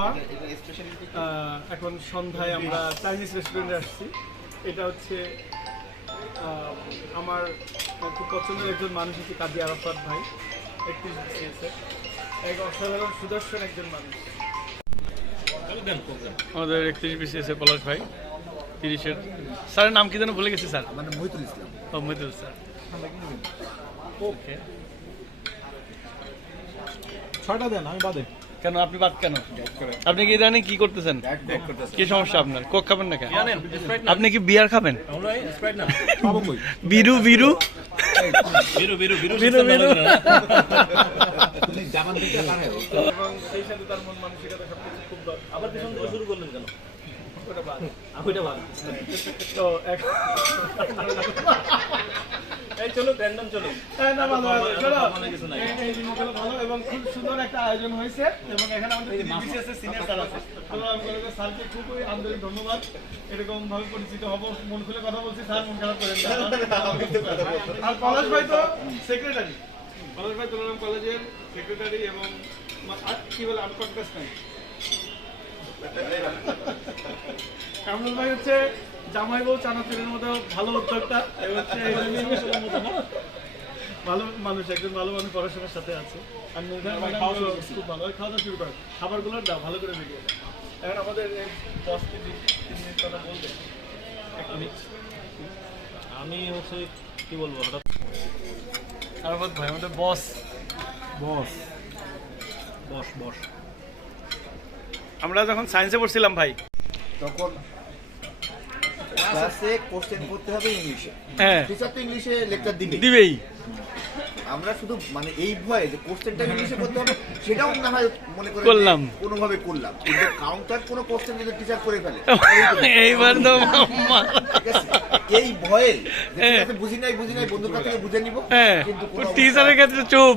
খাওয়া। এখন সন্ধ্যায় আমরা চাইনিজ রেস্টুরেন্টে আসছি। এটা হচ্ছে আমার খুব পছন্দের একজন মানুষ হচ্ছে কাজী আরাফাত ভাই, 31 BCS এক অসাধারণ সুদর্শন একজন মানুষ। আমাদের 31 BCS পলাশ ভাই 30-এর। স্যারের নাম কি যেন ভুলে গেছি স্যার। মানে মহিতুল ইসলাম। ও মহিতুল স্যার। ওকে, 6টা দেন, আমি বাদে। কেন আপনি বাদ কেন? আপনি কি ইদানিং কি করতেছেন? কি সমস্যা আপনার? কোক খাবেন না কেন? আপনি কি বিয়ার খাবেন? খাবো কই? বিরু বিরু বিরু বিরু বিরু বিরু বিরু। তুমি জামান দিতে পারো। এবং সেই সাথে তার মন মানসিকতা সবকিছু খুব আবার পিছন থেকে শুরু করলেন কেন? ওটা বাদ। ওইটা ভালো। তো এখন এই চলো র্যান্ডম চলো। হ্যাঁ, না ভালো আছে, চলো। মানে কিছু নাই। এই জিনিসগুলো ভালো এবং খুব সুন্দর একটা আয়োজন হয়েছে এবং এখানে আমাদের বিশেষ সিনিয়র স্যার আছে। তো আমি বলবো স্যারকে খুবই আন্তরিক ধন্যবাদ। এরকম ভাবে পরিচিত হব, মন খুলে কথা বলছি, স্যার মন খারাপ করেন না। আর পলাশ ভাই তো সেক্রেটারি, পলাশ ভাই তুলনাম কলেজের সেক্রেটারি এবং কি বলে আনকনটেস্ট নাই। কামরুল ভাই হচ্ছে জামাই বউ চানাচুরের মতো ভালো উদ্যোক্তা এবং হচ্ছে ভালো মানুষ, একজন ভালো মানুষ পড়াশোনার সাথে আছে। আর নির্ধারণ খুব ভালো, খাওয়া দাওয়া শুরু করে, খাবারগুলোর দাও ভালো করে মিলিয়ে দাও। এখন আমাদের বসকে 3 মিনিট কথা বলবে। আমি হচ্ছে কি বলবো হঠাৎ আরাফাত ভাই আমাদের বস। বস বস বস আমরা যখন সায়েন্সে পড়ছিলাম ভাই, তখন ক্লাসে কোশ্চেন করতে হবে ইংলিশে। হ্যাঁ টিচার তো ইংলিশে লেকচার দিবে। দিবেই। আমরা শুধু মানে এই ভয়ে যে কোশ্চেনটা ইংলিশে করতে হবে সেটাও না হয় মনে করে করলাম। কোনোভাবে করলাম, কিন্তু কাউন্টার কোনো কোশ্চেন যদি টিচার করে ফেলে এইবার তো ঠিক আছে? এই ভয়ে যে ঠিক আছে, বুঝি নাই বন্ধুর কাছ থেকে বুঝে নিব, হ্যাঁ, কিন্তু কোনো টিচারের ক্ষেত্রে চুপ।